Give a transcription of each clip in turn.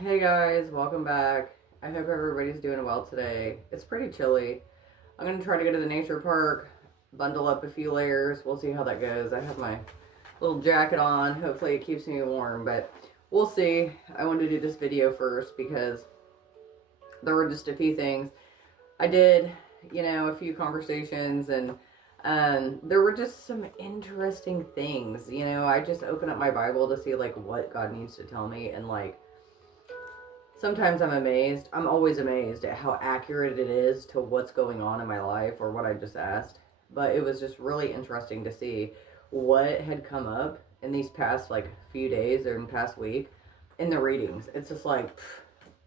Hey guys, welcome back. I hope everybody's doing well today. It's pretty chilly. I'm gonna try to go to the nature park, bundle up a few layers. We'll see how that goes. I have my little jacket on. Hopefully it keeps me warm, but we'll see. I wanted to do this video first because there were just a few things. I did, a few conversations and there were just some interesting things. I just open up my Bible to see like what God needs to tell me and like sometimes I'm amazed. I'm always amazed at how accurate it is to what's going on in my life or what I just asked. But it was just really interesting to see what had come up in these past like few days or in the past week in the readings. It's just like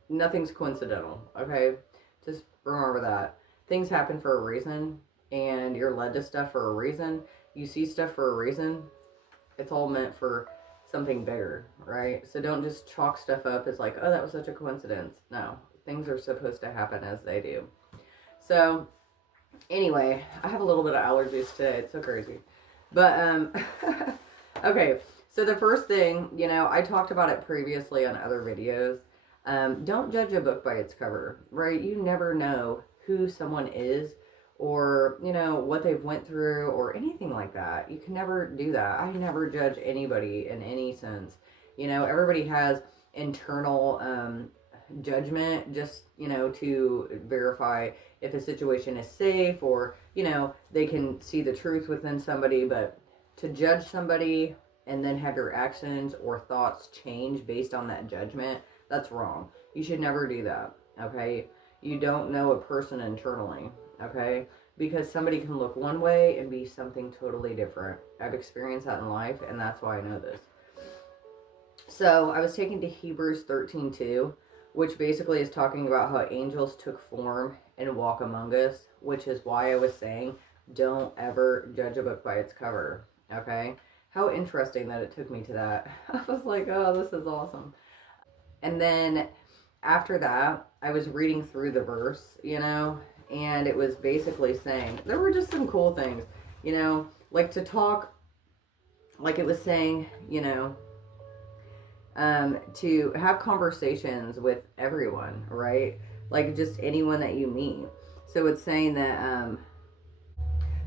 nothing's coincidental, okay? Just remember that. Things happen for a reason and you're led to stuff for a reason. You see stuff for a reason. It's all meant for something bigger, right? So don't just chalk stuff up as like, oh, that was such a coincidence. No, things are supposed to happen as they do. So, anyway, I have a little bit of allergies today. It's so crazy. But, okay. So, the first thing, I talked about it previously on other videos. Don't judge a book by its cover, right? You never know who someone is or what they've went through or anything like that. You can never do that. I never judge anybody in any sense. Everybody has internal judgment just to verify if a situation is safe or they can see the truth within somebody. But to judge somebody and then have your actions or thoughts change based on that judgment, that's wrong. You should never do that. Okay, you don't know a person internally. Okay, because somebody can look one way and be something totally different. I've experienced that in life, and that's why I know this. So I was taken to Hebrews 13:2, which basically is talking about how angels took form and walk among us, which is why I was saying don't ever judge a book by its cover. Okay, how interesting that it took me to that. I was like, oh, this is awesome. And then after that, I was reading through the verse, and it was basically saying there were just some cool things, like to talk, like it was saying, to have conversations with everyone, right? Like just anyone that you meet. So it's saying that,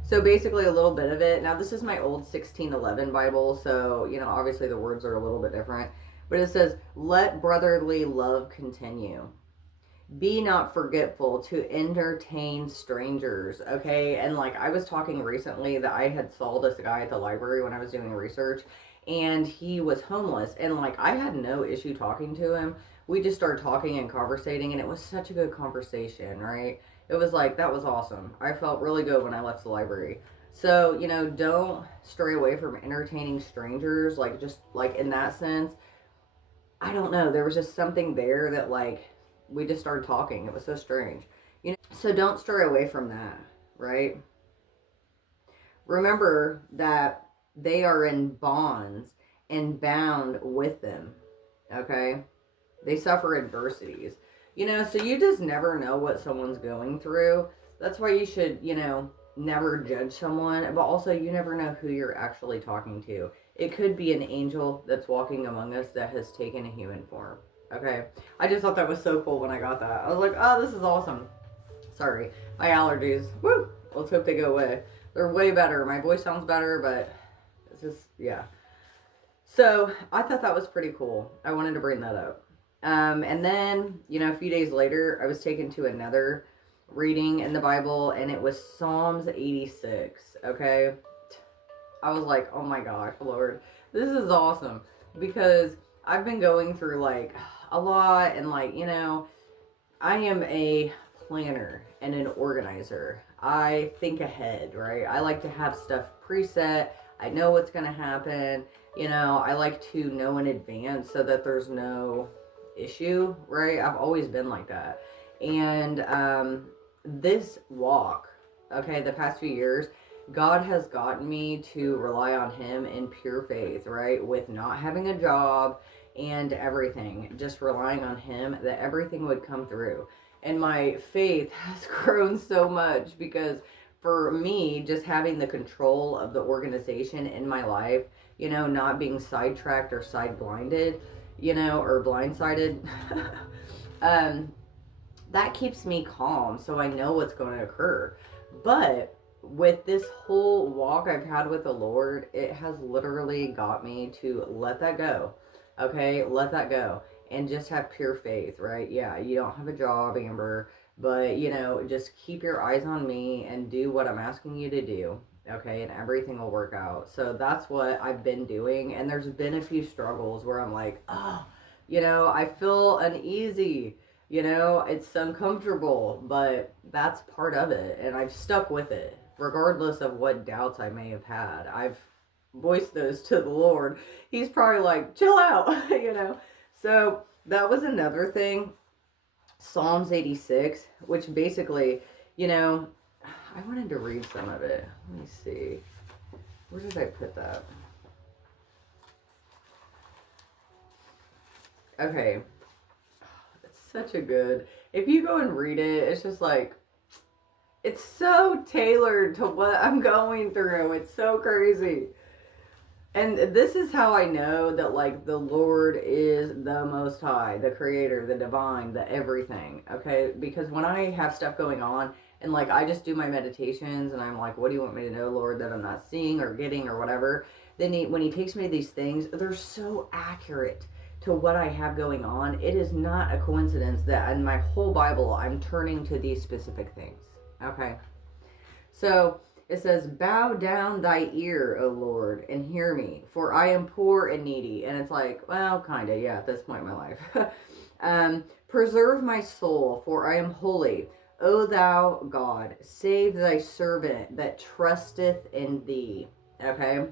so basically a little bit of it. Now, this is my old 1611 Bible, so, obviously the words are a little bit different. But it says, let brotherly love continue. Be not forgetful to entertain strangers, okay? And like I was talking recently that I had saw this guy at the library when I was doing research, and he was homeless, and like I had no issue talking to him. We just started talking and conversating, and it was such a good conversation, right? It was like that was awesome. I felt really good when I left the library. So, don't stray away from entertaining strangers, like just like in that sense. I don't know. There was just something there that like we just started talking. It was so strange. So don't stray away from that, right? Remember that they are in bonds and bound with them, okay? They suffer adversities. So you just never know what someone's going through. That's why you should, never judge someone, but also you never know who you're actually talking to. It could be an angel that's walking among us that has taken a human form. Okay. I just thought that was so cool when I got that. I was like, oh, this is awesome. Sorry. My allergies. Woo! Let's hope they go away. They're way better. My voice sounds better, but it's just, yeah. So I thought that was pretty cool. I wanted to bring that up. And then, a few days later, I was taken to another reading in the Bible, and it was Psalms 86. Okay. I was like, oh my gosh, Lord, this is awesome because I've been going through like a lot, and like, I am a planner and an organizer. I think ahead, right? I like to have stuff preset. I know what's going to happen. I like to know in advance so that there's no issue, right? I've always been like that. And this walk, okay, the past few years, God has gotten me to rely on Him in pure faith, right? With not having a job and everything, just relying on Him that everything would come through. And my faith has grown so much because for me, just having the control of the organization in my life, not being sidetracked or side blinded, you know, or blindsided, um, that keeps me calm so I know what's going to occur. But with this whole walk I've had with the Lord, it has literally got me to let that go. Okay, let that go and just have pure faith, right? Yeah, you don't have a job, Amber, but you know, just keep your eyes on me and do what I'm asking you to do. Okay, and everything will work out. So that's what I've been doing. And there's been a few struggles where I'm like, oh, you know, I feel uneasy, you know, it's uncomfortable, but that's part of it. And I've stuck with it, regardless of what doubts I may have had. I've voiced those to the Lord. He's probably like, chill out, you know. So that was another thing. Psalms 86, which basically, you know, I wanted to read some of it. Let me see. Where did I put that? Okay. It's such a good. If you go and read it, it's just like, it's so tailored to what I'm going through. It's so crazy. And this is how I know that, like, the Lord is the Most High, the Creator, the Divine, the everything, okay? Because when I have stuff going on, and, like, I just do my meditations, and I'm like, what do you want me to know, Lord, that I'm not seeing or getting or whatever? Then when He takes me to these things, they're so accurate to what I have going on. It is not a coincidence that in my whole Bible, I'm turning to these specific things, okay? So it says, bow down thy ear, O Lord, and hear me, for I am poor and needy. And it's like, well, kind of, yeah, at this point in my life. Preserve my soul, for I am holy. O thou God, save thy servant that trusteth in thee. Okay?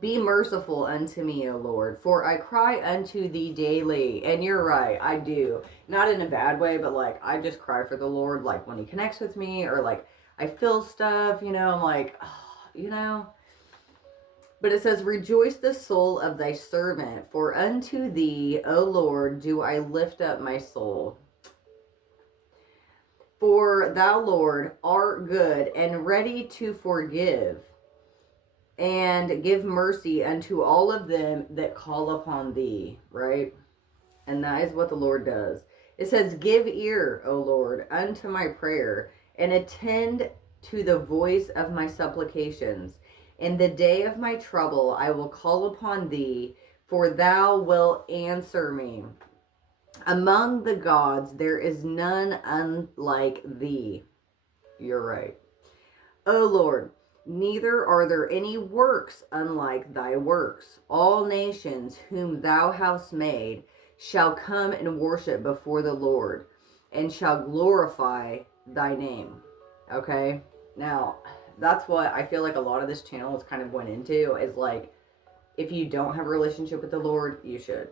Be merciful unto me, O Lord, for I cry unto thee daily. And you're right, I do. Not in a bad way, but like, I just cry for the Lord, like when He connects with me, or like I feel stuff, you know, I'm like, oh, you know. But it says, rejoice the soul of thy servant, for unto thee, O Lord, do I lift up my soul. For thou, Lord, art good and ready to forgive, and give mercy unto all of them that call upon thee, right? And that is what the Lord does. It says, give ear, O Lord, unto my prayer, and attend to the voice of my supplications. In the day of my trouble, I will call upon thee, for thou wilt answer me. Among the gods, there is none unlike thee. You're right. O Lord, neither are there any works unlike thy works. All nations whom thou hast made shall come and worship before the Lord, and shall glorify thy name. Okay? Now, that's what I feel like a lot of this channel is kind of went into, is like, if you don't have a relationship with the Lord, you should.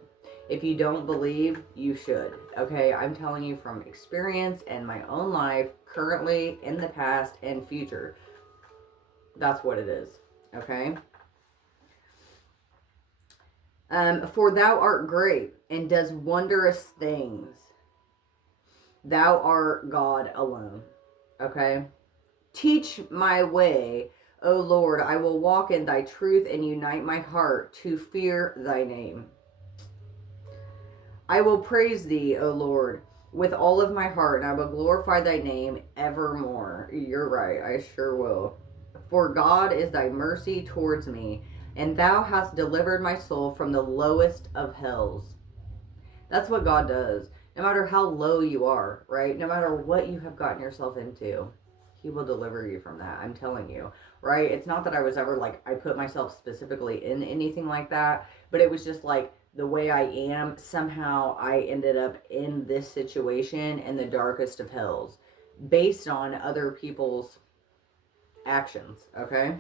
If you don't believe, you should. Okay? I'm telling you from experience and my own life, currently, in the past, and future. That's what it is. Okay? For thou art great and does wondrous things. Thou art God alone. Okay? Teach my way, O Lord. I will walk in thy truth and unite my heart to fear thy name. I will praise thee, O Lord, with all of my heart, and I will glorify thy name evermore. You're right, I sure will. For God is thy mercy towards me, and thou hast delivered my soul from the lowest of hells. That's what God does. No matter how low you are, right? No matter what you have gotten yourself into, He will deliver you from that. I'm telling you, right? It's not that I was ever like, I put myself specifically in anything like that, but it was just like, the way I am, somehow I ended up in this situation in the darkest of hells based on other people's actions, okay?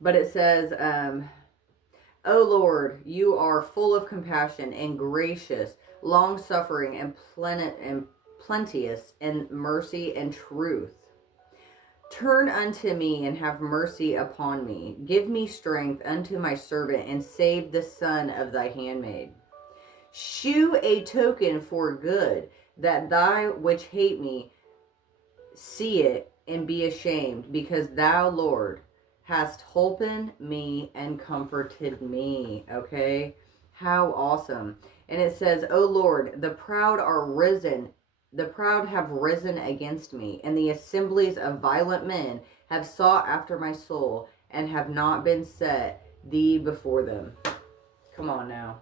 But it says, O Lord, you are full of compassion and gracious, long-suffering and plenteous in mercy and truth. Turn unto me and have mercy upon me. Give me strength unto my servant, and save the son of thy handmaid. Shew a token for good, that thy which hate me see it and be ashamed, because thou, Lord, hast holpen me and comforted me. Okay? How awesome. And it says, O Lord, the proud are risen. The proud have risen against me, and the assemblies of violent men have sought after my soul, and have not been set thee before them. Come on now.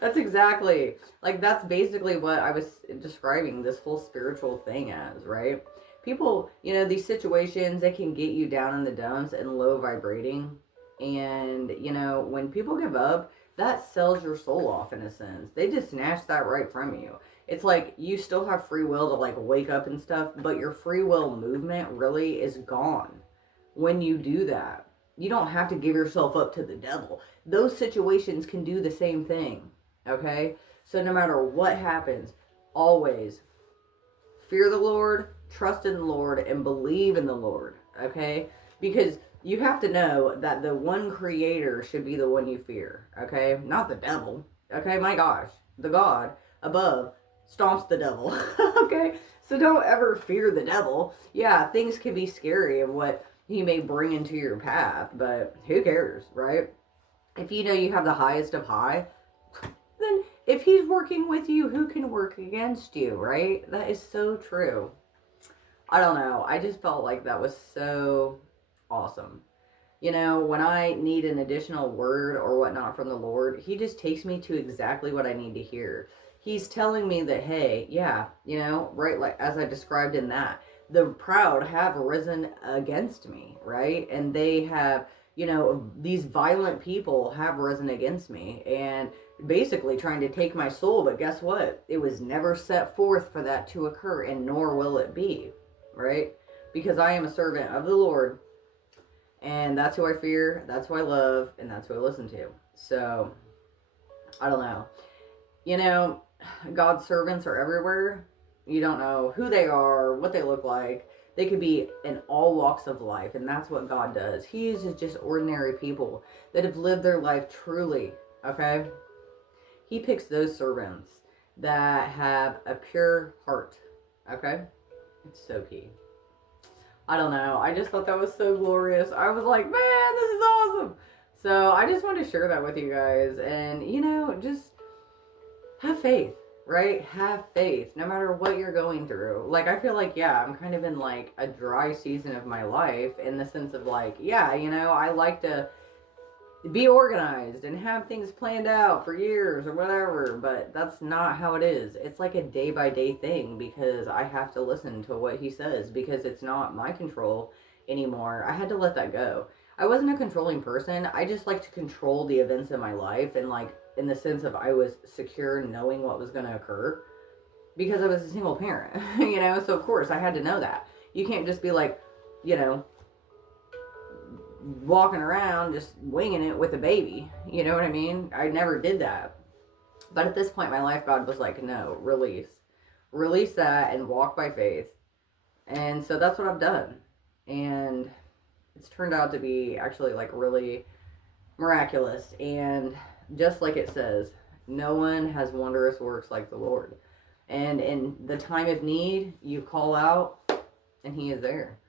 That's exactly, like, that's basically what I was describing this whole spiritual thing as, right? People, these situations, they can get you down in the dumps and low vibrating. And, when people give up, that sells your soul off in a sense. They just snatch that right from you. It's like you still have free will to, like, wake up and stuff, but your free will movement really is gone when you do that. You don't have to give yourself up to the devil. Those situations can do the same thing. Okay? So no matter what happens, always fear the Lord, trust in the Lord, and believe in the Lord. Okay? Because you have to know that the one creator should be the one you fear. Okay? Not the devil. Okay? My gosh. The God above stomps the devil. Okay? So don't ever fear the devil. Yeah, things can be scary of what he may bring into your path, but who cares, right? If you know you have the highest of high, then if he's working with you, who can work against you, right? That is so true. I don't know. I just felt like that was so awesome. When I need an additional word or whatnot from the Lord, he just takes me to exactly what I need to hear. He's telling me that, hey, yeah, right, like as I described in that, the proud have risen against me, right? And they have, these violent people have risen against me and basically trying to take my soul. But guess what? It was never set forth for that to occur, and nor will it be, right? Because I am a servant of the Lord, and that's who I fear, that's who I love, and that's who I listen to. So, I don't know. God's servants are everywhere. You don't know who they are, what they look like. They could be in all walks of life, and that's what God does. He uses just ordinary people that have lived their life truly, okay? He picks those servants that have a pure heart, okay? It's so key. I don't know. I just thought that was so glorious. I was like, man, this is awesome. So I just wanted to share that with you guys. And, just have faith, right? Have faith no matter what you're going through. Like, I feel like, yeah, I'm kind of in like a dry season of my life in the sense of like, yeah, I like to be organized and have things planned out for years or whatever, but that's not how it is. It's like a day by day thing because I have to listen to what he says because it's not my control anymore. I had to let that go. I wasn't a controlling person. I just like to control the events in my life, and like in the sense of I was secure knowing what was going to occur because I was a single parent, so of course I had to know that. You can't just be like, walking around just winging it with a baby. You know what I mean? I never did that. But at this point in my life, God was like, no, release that and walk by faith. And so that's what I've done. And it's turned out to be actually like really miraculous. And just like it says, no one has wondrous works like the Lord. And in the time of need, you call out and he is there.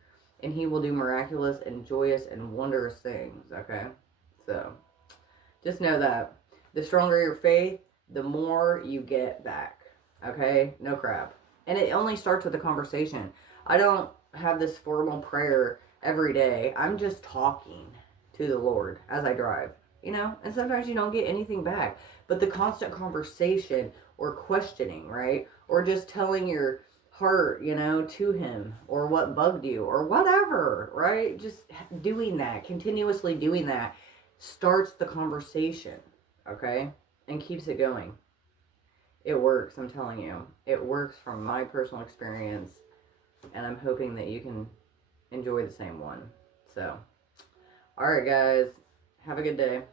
And he will do miraculous and joyous and wondrous things, okay? So, just know that the stronger your faith, the more you get back, okay? No crap. And it only starts with a conversation. I don't have this formal prayer every day. I'm just talking to the Lord as I drive, And sometimes you don't get anything back. But the constant conversation or questioning, right? Or just telling your heart, to him, or what bugged you, or whatever, right? Just doing that, continuously doing that, starts the conversation, okay? And keeps it going. It works, I'm telling you. It works from my personal experience, and I'm hoping that you can enjoy the same one. So, alright guys, have a good day.